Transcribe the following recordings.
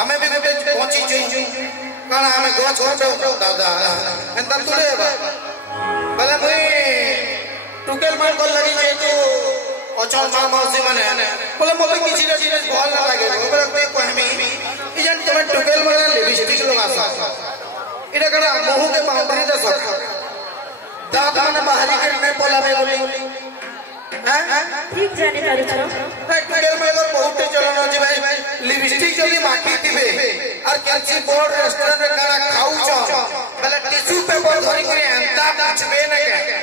हमें भी पहुंची चाहिए कारण हमें गो छोड़ दादा एंता तुले पहले भाई टुकेल मार को लगी जाए तो अचल मां मौसी माने बोले मोले किसी ना चीज भल ना लागे बोले कोई कहमी ई जान तुम टुकेल मार लिपस्टिक लगा सा इडा करा मुंह के बाउंड्री दे सक दांत माने बाहरी के नहीं बोलावे बोली ठीक जाने तारी छो टुकेल मार को बहुत चलन अछि भाई लिपस्टिक जदी माटी दिबे और कैंची बोर्ड रेस्टोरेंट रे खाना खाऊ छ पहले टिश्यू पेपर धरि के एंता पूछबे न के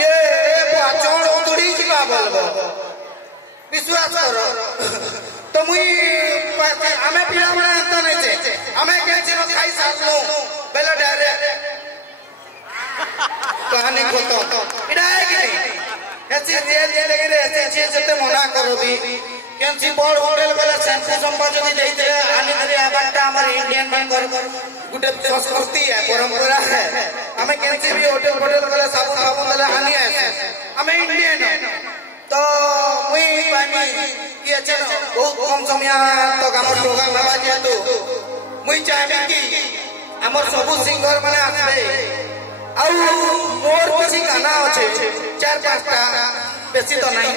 ये पाचन उतड़ी जिबा बोलबो विश्वास करो तो मुई हमें पिया बना एंता नहीं छे हमें कैंची नो खाई सालनो पहले डायरेक्ट कहानी खत्म इडा है कि नहीं ऐसी जेल जेल लगे ऐसी चीज जते मना करो भी कैंसी बड़ होटल वाला शैम्पू संपा जदी देते आनी धरी आबाटा हमर इंडियन मन कर गुटे संस्कृति है परंपरा है हमें कैंसी भी होटल वाला साबुन साबुन वाला आनी है हमें इंडियन तो मुई पानी कि अच्छा बहुत कम समय तो हमर प्रोग्राम हवा जेतु मुई चाहे कि हमर सबु सिंगर माने आसे आउ मोर किसी गाना अच्छे 4-5टा बेसी तो नहीं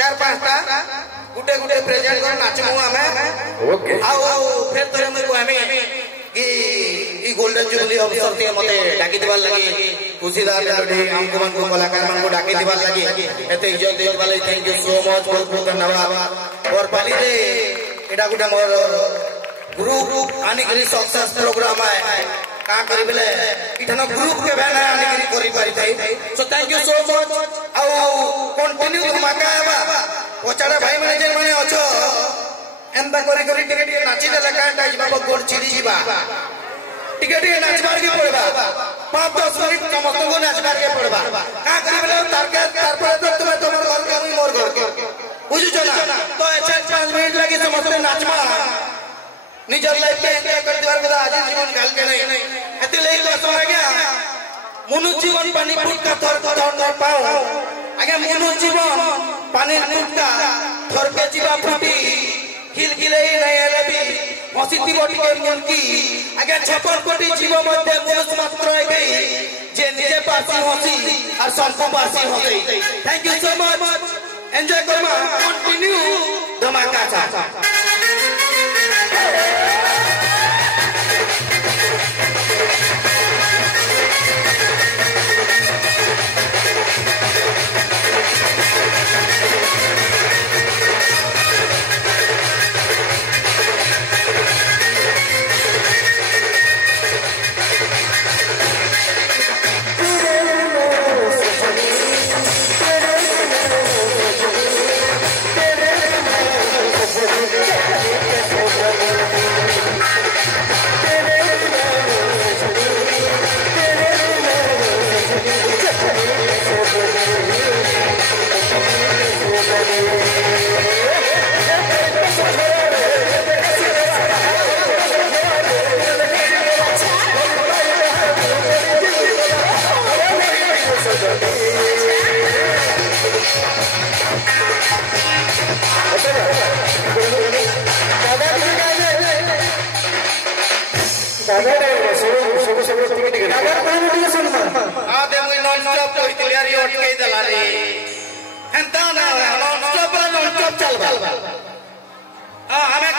4-5टा गुटे गुटे प्रेजेंट कर नाचमु हमें ओके आउ फिर तोरे मुई कहमी कि ई गोल्डन जुबली अवसर ते मते डाकी दिबार लागि खुशीदार मेलोडी हमको मन को कलाकार मन को डाकी दिबार लागि एते इज्जत दे दिबार लागि थैंक यू सो मच बहुत बहुत धन्यवाद और पाली दे एडा गुटे मोर ग्रुप आनी करी सक्सेस प्रोग्राम है का करी बेले इठन ग्रुप के बैन आनी करी करी पारी थाई so thank you so much आउ कंटिन्यू धमाका बा पछाड़ा भाई माने जे माने अछो एंदा करी करी टिके नाची देला काटा जिबा गोड़ छिड़ी जिबा टिके नाचबार के पड़बा 5-10 मिनट समस्त को नाचबार के पड़बा का करी बेले तार पर तो तुम्हें तोमर घर के मोर घर के बुझु छ ना तो अच्छा 5 मिनट लगी समस्त नाचमा निजर लाइफ के एंजॉय कर दिवार के आज जीवन गाल के नहीं एते लेई तो आ गया मनु जीवन पानी फुटका थर थर पाओ आगे मनु जीवन पानी फुटका थर पे जीवा फुटी खिलखिले नहीं एलबी हसीती बटी के मन की आगे 56 कोटी जीव मध्य मनुष्य मात्र गई जे निजे पासी हसी और सबको पासी हसी thank you so much enjoy Karma continue धमाका सा हमें